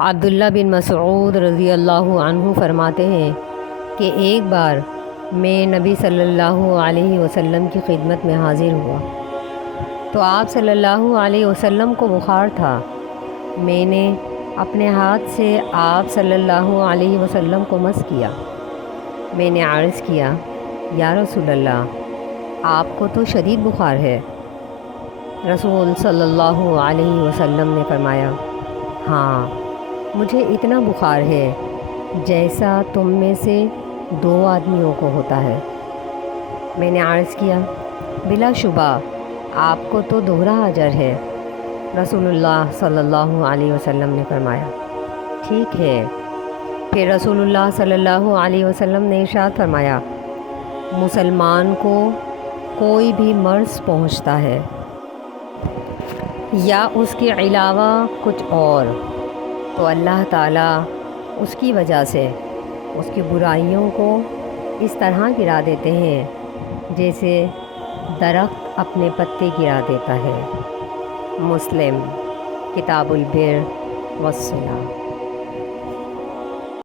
عبداللہ بن مسعود رضی اللہ عنہ فرماتے ہیں کہ ایک بار میں نبی صلی اللہ علیہ وسلم کی خدمت میں حاضر ہوا تو آپ صلی اللہ علیہ وسلم کو بخار تھا۔ میں نے اپنے ہاتھ سے آپ صلی اللہ علیہ وسلم کو مس کیا۔ میں نے عرض کیا، یا رسول اللہ، آپ کو تو شدید بخار ہے۔ رسول صلی اللہ علیہ وسلم نے فرمایا، ہاں، مجھے اتنا بخار ہے جیسا تم میں سے 2 آدمیوں کو ہوتا ہے۔ میں نے عرض کیا، بلا شبہ آپ کو تو دوہرا اجر ہے۔ رسول اللہ صلی اللہ علیہ وسلم نے فرمایا، ٹھیک ہے۔ پھر رسول اللہ صلی اللہ علیہ وسلم نے ارشاد فرمایا، مسلمان کو کوئی بھی مرض پہنچتا ہے یا اس کے علاوہ کچھ اور، تو اللہ تعالیٰ اس کی وجہ سے اس کی برائیوں کو اس طرح گرا دیتے ہیں جیسے درخت اپنے پتے گرا دیتا ہے۔ مسلم، کتاب البر والصلہ۔